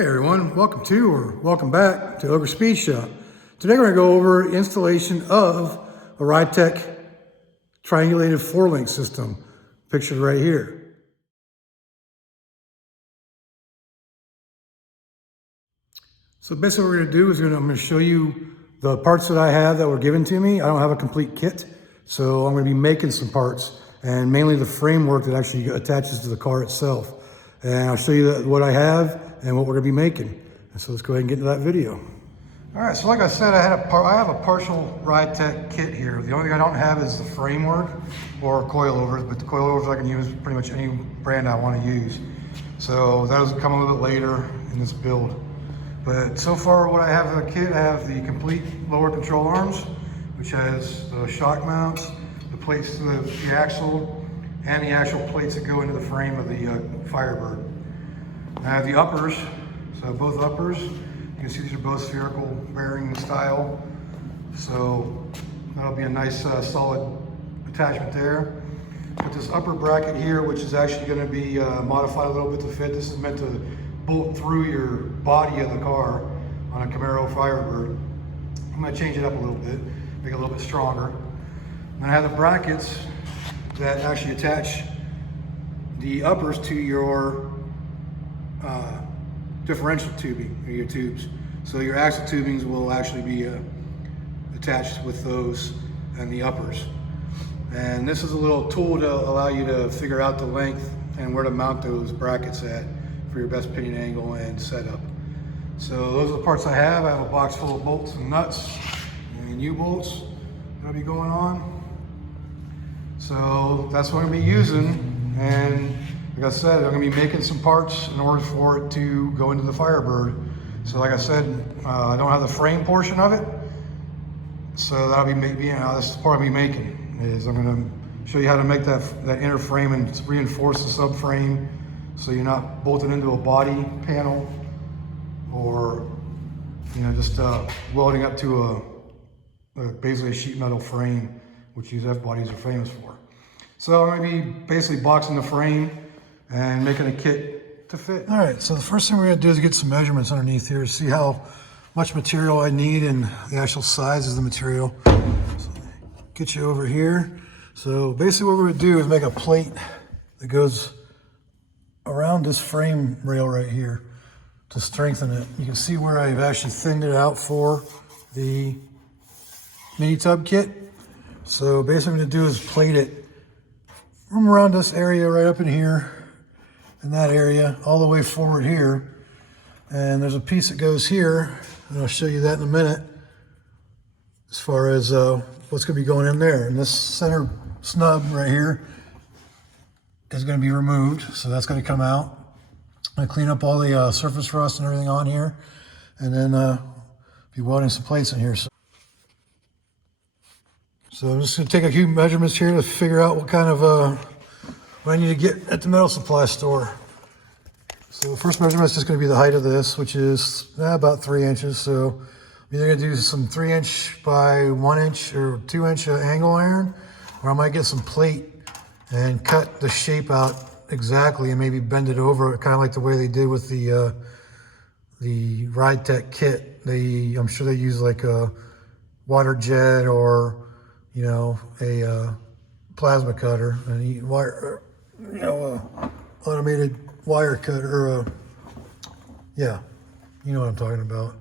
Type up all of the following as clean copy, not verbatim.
Hey everyone, welcome to or welcome back to Ogre Speed Shop. Today we're going to go over installation of a Ridetech triangulated 4-link system, pictured right here. So basically what we're going to do is I'm going to show you the parts that I have that were given to me. I don't have a complete kit, so I'm going to be making some parts, and mainly the framework that actually attaches to the car itself. And I'll show you what I have and what we're going to be making. And so let's go ahead and get into that video. All right, so like I said, I have a partial Ridetech kit here. The only thing I don't have is the framework or coilovers, but the coilovers I can use pretty much any brand I want to use. So that'll come a little bit later in this build. But so far what I have in the kit, I have the complete lower control arms, which has the shock mounts, the plates to the axle, and the actual plates that go into the frame of the Firebird. I have the uppers, so both uppers. You can see these are both spherical bearing style. So that'll be a nice solid attachment there. Got this upper bracket here, which is actually going to be modified a little bit to fit. This is meant to bolt through your body of the car on a Camaro Firebird. I'm going to change it up a little bit, make it a little bit stronger. And I have the brackets that actually attach the uppers to your differential tubing, or your tubes. So your axle tubings will actually be attached with those and the uppers. And this is a little tool to allow you to figure out the length and where to mount those brackets at for your best pinion angle and setup. So those are the parts I have. I have a box full of bolts and nuts and U-bolts that'll be going on. So that's what I'm going to be using, and like I said, I'm going to be making some parts in order for it to go into the Firebird. So like I said, I don't have the frame portion of it, so that'll be maybe, that's the part I'll be making, is I'm going to show you how to make that inner frame and reinforce the subframe so you're not bolted into a body panel or just welding up to basically a sheet metal frame, which these F-bodies are famous for. So I'm going to be basically boxing the frame and making a kit to fit. All right, so the first thing we're going to do is get some measurements underneath here to see how much material I need and the actual size of the material. So get you over here. So basically what we're going to do is make a plate that goes around this frame rail right here to strengthen it. You can see where I've actually thinned it out for the mini tub kit. So basically what I'm going to do is plate it from around this area right up in here, in that area, all the way forward here. And there's a piece that goes here, and I'll show you that in a minute, as far as what's going to be going in there. And this center snub right here is going to be removed, so that's going to come out. I'm going to clean up all the surface rust and everything on here, and then be welding some plates in here. So I'm just going to take a few measurements here to figure out what kind of what I need to get at the metal supply store. So the first measurement is just going to be the height of this, which is about 3 inches. So I'm either going to do some 3-inch by 1 inch or 2-inch angle iron, or I might get some plate and cut the shape out exactly and maybe bend it over, kind of like the way they did with the Ridetech kit. I'm sure they use like a water jet or a plasma cutter, and wire, automated wire cutter, yeah, you know what I'm talking about.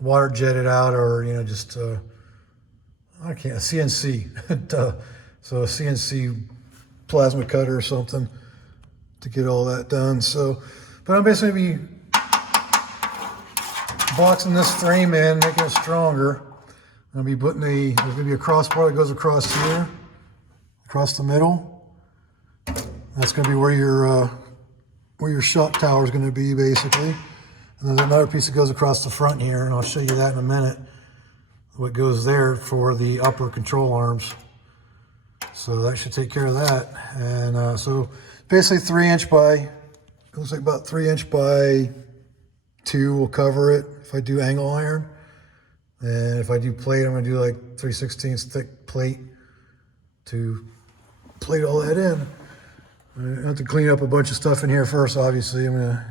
Water jet it out, or just a CNC, so a CNC plasma cutter or something to get all that done. So, but I'm basically be boxing this frame in, making it stronger. I'll be putting there's going to be a crossbar that goes across here, across the middle. That's going to be where your shock tower is going to be, basically. And there's another piece that goes across the front here, and I'll show you that in a minute, what goes there for the upper control arms. So that should take care of that. And so basically 3-inch by, it looks like about 3-inch by 2 will cover it if I do angle iron. And if I do plate, I'm going to do like 3/16 thick plate to plate all that in. I have to clean up a bunch of stuff in here first, obviously. I'm going to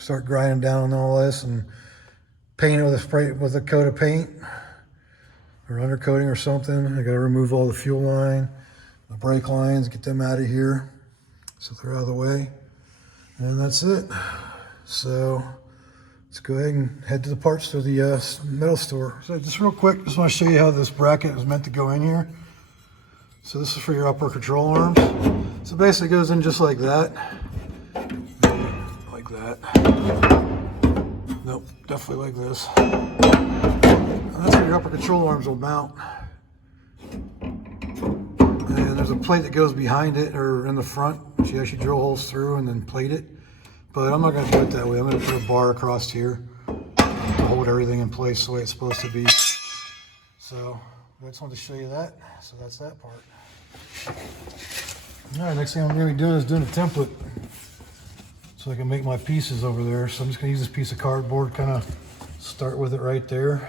start grinding down on all this and paint it with a spray, with a coat of paint or undercoating or something. I gotta remove all the fuel line, the brake lines, get them out of here so they're out of the way. And that's it. So let's go ahead and head to the parts to the metal store. So just real quick, just want to show you how this bracket is meant to go in here. So this is for your upper control arms. So basically it goes in just like that. Like that. Nope, definitely like this. And that's where your upper control arms will mount. And there's a plate that goes behind it or in the front. You actually drill holes through and then plate it. But I'm not going to do it that way. I'm going to put a bar across here to hold everything in place the way it's supposed to be. So I just wanted to show you that. So that's that part. All right, next thing I'm going to be doing is doing a template so I can make my pieces over there. So I'm just going to use this piece of cardboard, kind of start with it right there.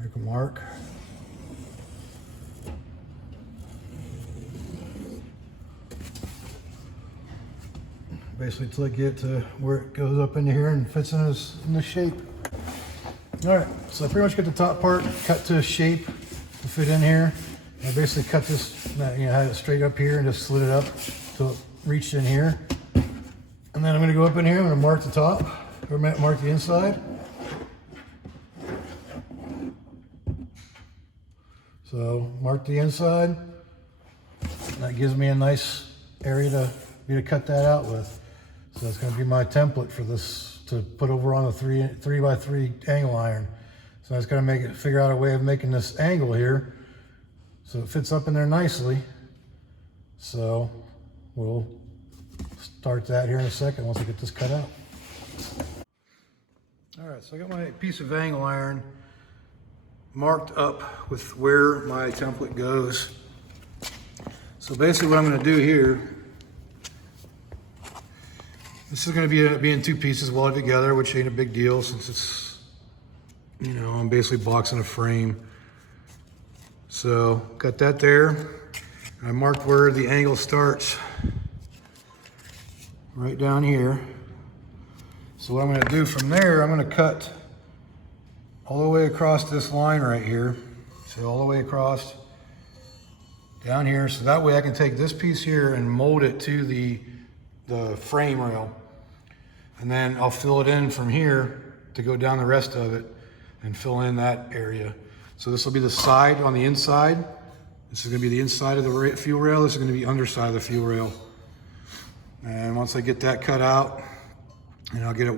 Make a mark. Basically until I get to where it goes up into here and fits in this shape. All right, so I pretty much got the top part cut to shape to fit in here. I basically cut this, had it straight up here and just slid it up till it reached in here. And then I'm gonna go up in here, I'm gonna mark the top, or mark the inside. So mark the inside. That gives me a nice area to cut that out with. So that's going to be my template for this to put over on the 3x3 angle iron. So I was going to figure out a way of making this angle here so it fits up in there nicely. So we'll start that here in a second once I get this cut out. All right, so I got my piece of angle iron marked up with where my template goes. So basically what I'm going to do here, this is going to be in two pieces welded together, which ain't a big deal since it's, I'm basically boxing a frame. So got that there. I marked where the angle starts right down here. So what I'm going to do from there, I'm going to cut all the way across this line right here. So all the way across down here. So that way I can take this piece here and mold it to the frame rail. And then I'll fill it in from here to go down the rest of it and fill in that area. So this will be the side on the inside. This is going to be the inside of the fuel rail. This is going to be underside of the fuel rail. And once I get that cut out, and I'll get it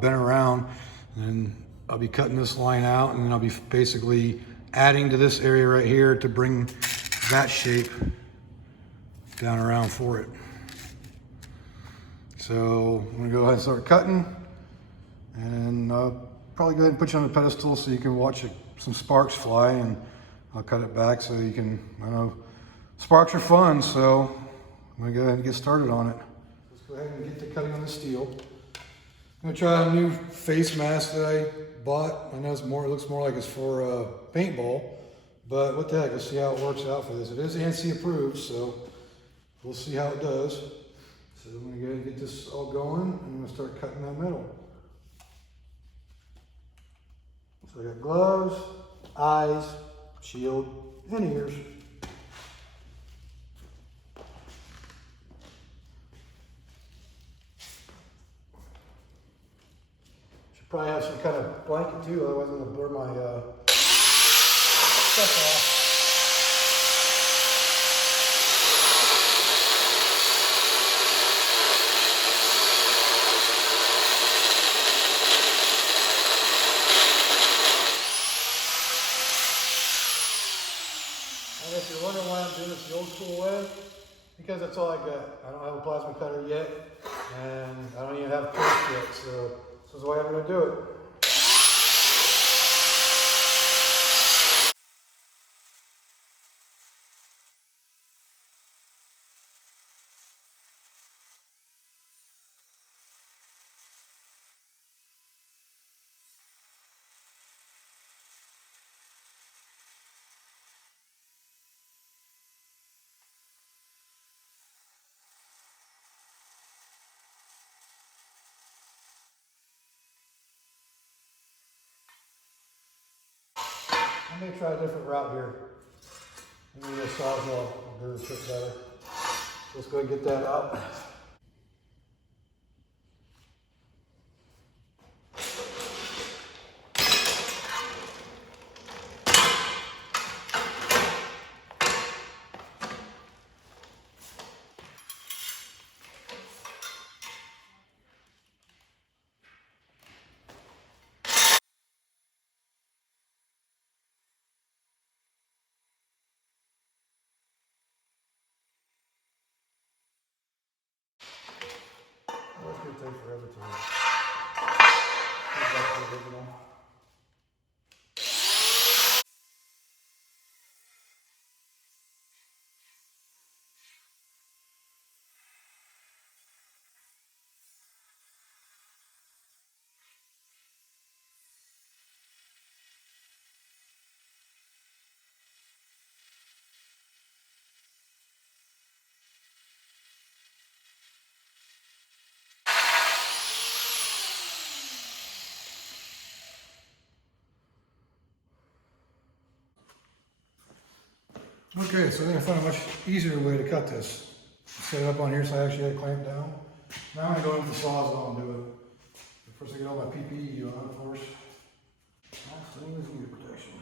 bent around, and I'll be cutting this line out, and then I'll be basically adding to this area right here to bring that shape down around for it. So I'm gonna go ahead and start cutting, and I'll probably go ahead and put you on the pedestal so you can watch some sparks fly, and I'll cut it back so you can, I know sparks are fun, so I'm gonna go ahead and get started on it. Let's go ahead and get to cutting on the steel. I'm gonna try a new face mask that I bought. I know it looks more like it's for paintball, but what the heck, let's see how it works out for this. It is ANSI approved, so we'll see how it does. So I'm gonna go ahead and get this all going, and I'm gonna start cutting that metal. So I got gloves, eyes, shield, and ears. Should probably have some kind of blanket too, otherwise I'm gonna blur my stuff off. And if you're wondering why I'm doing this the old school way, because that's all I got. I don't have a plasma cutter yet, and I don't even have a torch yet, so this is the way I'm going to do it. I may try a different route here. Maybe this sawzall will do this shit better. Let's go ahead and get that out. That's gonna take forever to work. Go back to the original. Okay, so I think I found a much easier way to cut this. Set it up on here so I actually had it clamped down. Now I'm gonna go in with the sawzall and do it. First I get all my PPE on, of course. Last thing is ear protection.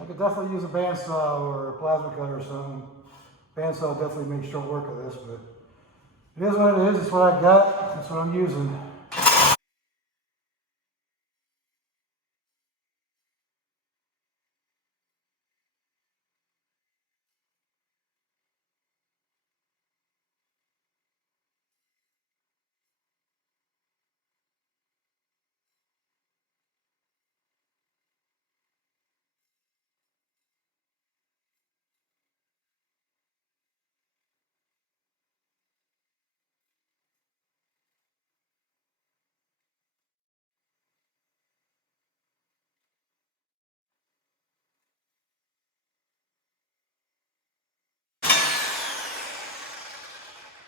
I could definitely use a bandsaw or a plasma cutter or something. Bandsaw definitely makes short work of this, but it is what it is. It's what I got. That's what I'm using.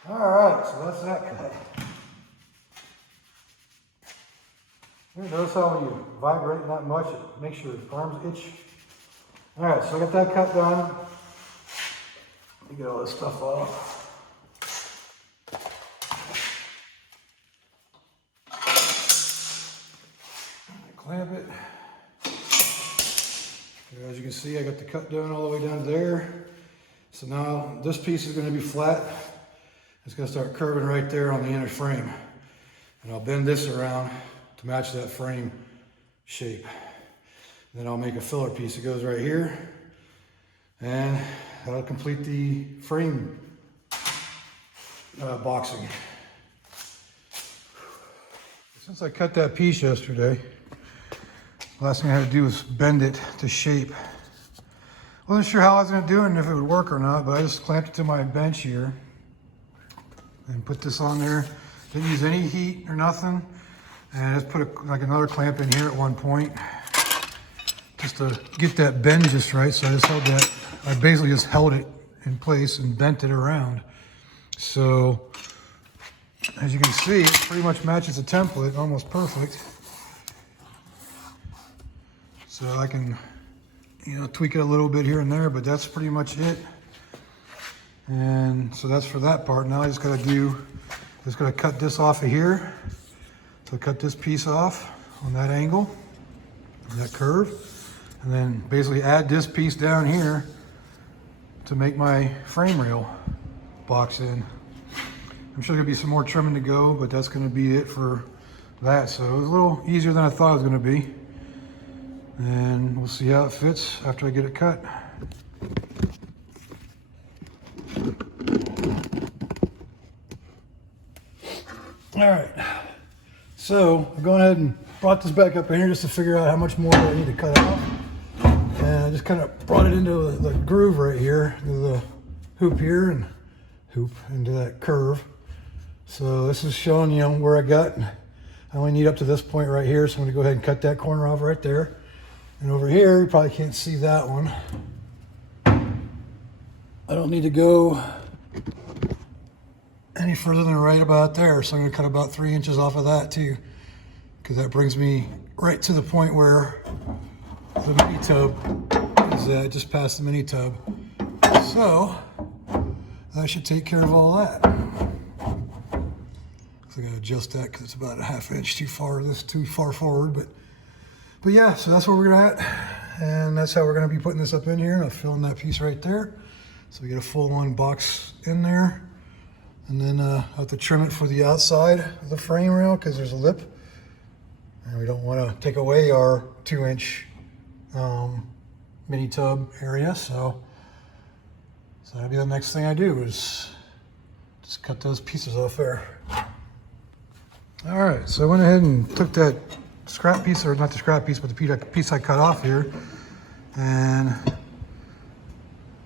All right, so that's that cut. You notice how when you vibrate that much, it makes your arms itch. All right, so I got that cut done. Let me get all this stuff off. Clamp it. As you can see, I got the cut done all the way down to there. So now this piece is going to be flat. It's gonna start curving right there on the inner frame. And I'll bend this around to match that frame shape. Then I'll make a filler piece that goes right here. And that'll complete the frame boxing. Since I cut that piece yesterday, the last thing I had to do was bend it to shape. Wasn't sure how I was gonna do it and if it would work or not, but I just clamped it to my bench here and put this on there. Didn't use any heat or nothing. And I just put like another clamp in here at one point just to get that bend just right. So I just held that, I basically just held it in place and bent it around. So as you can see, it pretty much matches the template, almost perfect. So I can, you know, tweak it a little bit here and there, but that's pretty much it. And so that's for that part. Now I just gotta cut this off of here. So cut this piece off on that angle, that curve, and then basically add this piece down here to make my frame rail box in. I'm sure there'll be some more trimming to go, but that's gonna be it for that. So it was a little easier than I thought it was gonna be. And we'll see how it fits after I get it cut. All right, so I'm going ahead and brought this back up in here just to figure out how much more I need to cut off. And I just kind of brought it into the groove right here, into the hoop here, and hoop into that curve. So this is showing, you know, where I got. I only need up to this point right here, so I'm gonna go ahead and cut that corner off right there. And over here, you probably can't see that one. I don't need to go any further than right about there, so I'm gonna cut about 3 inches off of that too, because that brings me right to the point where the mini tub is at, just past the mini tub. So that should take care of all that. So I gotta adjust that because it's about a ½ inch too far forward, but yeah, so that's where we're at, and that's how we're gonna be putting this up in here. And I'll fill in that piece right there, so we get a full-on box in there. And then I'll have to trim it for the outside of the frame rail because there's a lip, and we don't want to take away our 2-inch mini tub area. So that'll be the next thing I do, is just cut those pieces off there. All right, so I went ahead and took that scrap piece, or not the scrap piece, but the piece I cut off here, and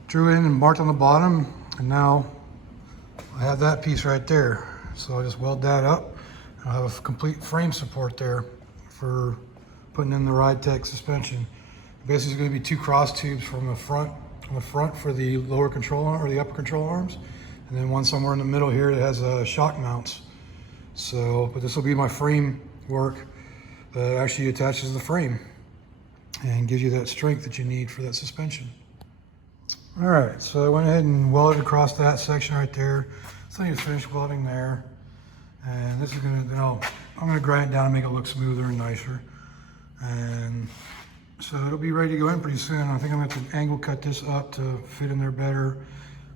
drew in and marked on the bottom, and now I have that piece right there. So I'll just weld that up. I'll have a complete frame support there for putting in the Ridetech suspension. Basically, it's going to be 2 cross tubes from the front, on the front for the lower control arm or the upper control arms, and then one somewhere in the middle here that has shock mounts. So, but this will be my frame work that actually attaches the frame and gives you that strength that you need for that suspension. All right, so I went ahead and welded across that section right there. So I need to finish welding there. And this is gonna, I'm gonna grind it down and make it look smoother and nicer. And so it'll be ready to go in pretty soon. I think I'm gonna have to angle cut this up to fit in there better.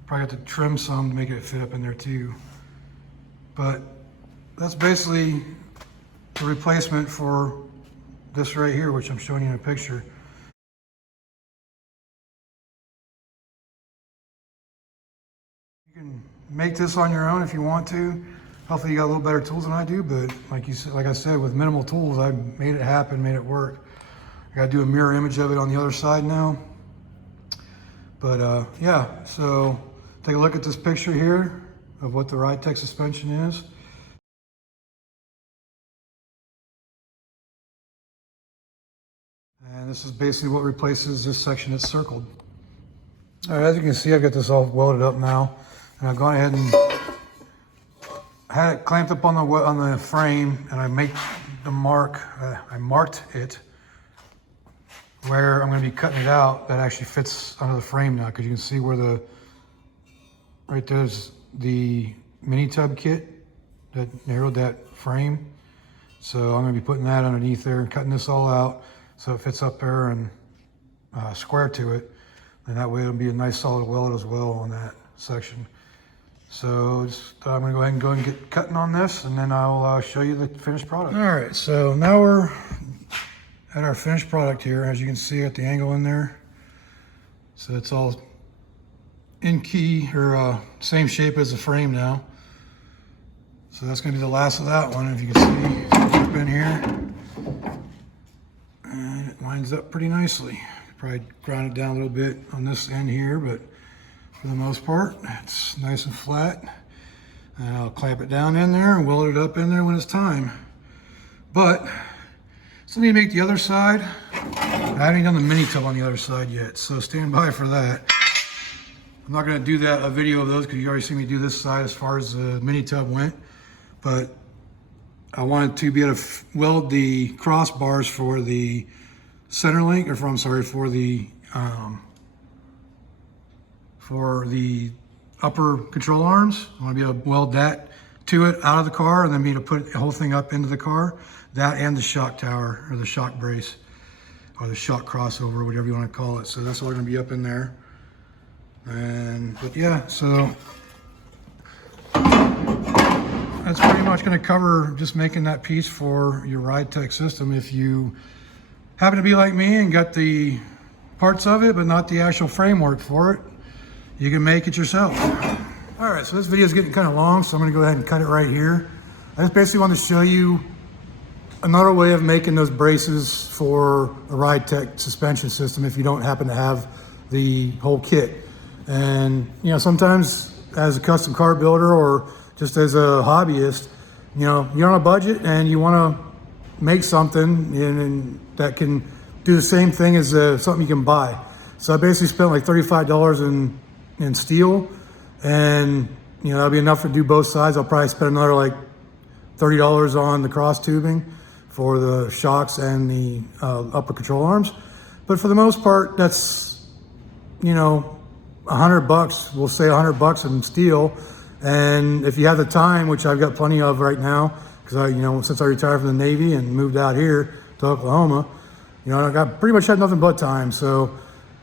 Probably have to trim some to make it fit up in there too. But that's basically the replacement for this right here, which I'm showing you in a picture. You can make this on your own if you want to. Hopefully you got a little better tools than I do, but like I said, with minimal tools, I made it happen, made it work. I gotta do a mirror image of it on the other side now. But yeah, so take a look at this picture here of what the Ridetech suspension is. And this is basically what replaces this section that's circled. All right, as you can see, I've got this all welded up now. And I've gone ahead and had it clamped up on the frame, and I make the mark. I marked it where I'm going to be cutting it out. That actually fits under the frame now, because you can see where right there's the mini tub kit that narrowed that frame. So I'm going to be putting that underneath there and cutting this all out so it fits up there and square to it. And that way it'll be a nice solid weld as well on that section. So I'm gonna go ahead and get cutting on this, and then I'll show you the finished product. All right, so now we're at our finished product here. As you can see at the angle in there. So it's all in key, or same shape as the frame now. So that's gonna be the last of that one. If you can see, up in here. And it lines up pretty nicely. Probably ground it down a little bit on this end here, but for the most part, it's nice and flat. And I'll clamp it down in there and weld it up in there when it's time. But, still need to make the other side. I haven't done the mini tub on the other side yet, so stand by for that. I'm not gonna do a video of those because you already seen me do this side as far as the mini tub went. But I wanted to be able to weld the crossbars for the center link, or for the upper control arms. I want to be able to weld that to it out of the car, and then be able to put the whole thing up into the car. That and the shock tower, or the shock brace, or the shock crossover, whatever you want to call it. So that's all going to be up in there. But yeah, so that's pretty much going to cover just making that piece for your Ridetech system. If you happen to be like me and got the parts of it, but not the actual framework for it, you can make it yourself. All right, so this video is getting kind of long, so I'm going to go ahead and cut it right here. I just basically want to show you another way of making those braces for a Ridetech suspension system if you don't happen to have the whole kit. And you know, sometimes as a custom car builder or just as a hobbyist, you know, you're on a budget and you want to make something and that can do the same thing as something you can buy. So I basically spent like $35 in steel, and you know, that'll be enough to do both sides. I'll probably spend another like $30 on the cross tubing for the shocks and the upper control arms. But for the most part, that's, you know, $100. We'll say $100 in steel. And if you have the time, which I've got plenty of right now, because you know, since I retired from the Navy and moved out here to Oklahoma, you know, I got pretty much had nothing but time. So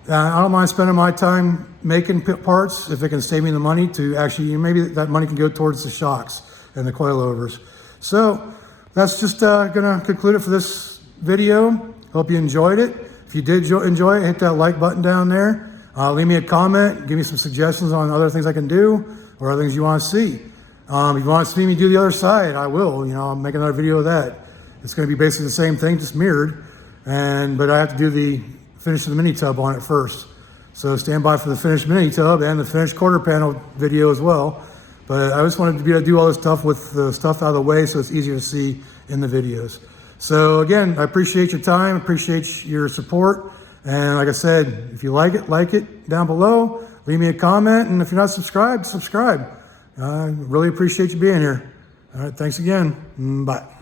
I don't mind spending my time making parts if it can save me the money to actually, maybe that money can go towards the shocks and the coilovers. So that's just gonna conclude it for this video. Hope you enjoyed it. If you did enjoy it, hit that like button down there. Leave me a comment, give me some suggestions on other things I can do or other things you want to see. If you want to see me do the other side, I will. You know, I'll make another video of that. It's going to be basically the same thing, just mirrored. But I have to do the finish of the mini tub on it first. So stand by for the finished mini tub and the finished quarter panel video as well. But I just wanted to be able to do all this stuff with the stuff out of the way so it's easier to see in the videos. So again, I appreciate your time, appreciate your support. And like I said, if you like it down below. Leave me a comment, and if you're not subscribed, subscribe. I really appreciate you being here. All right, thanks again. Bye.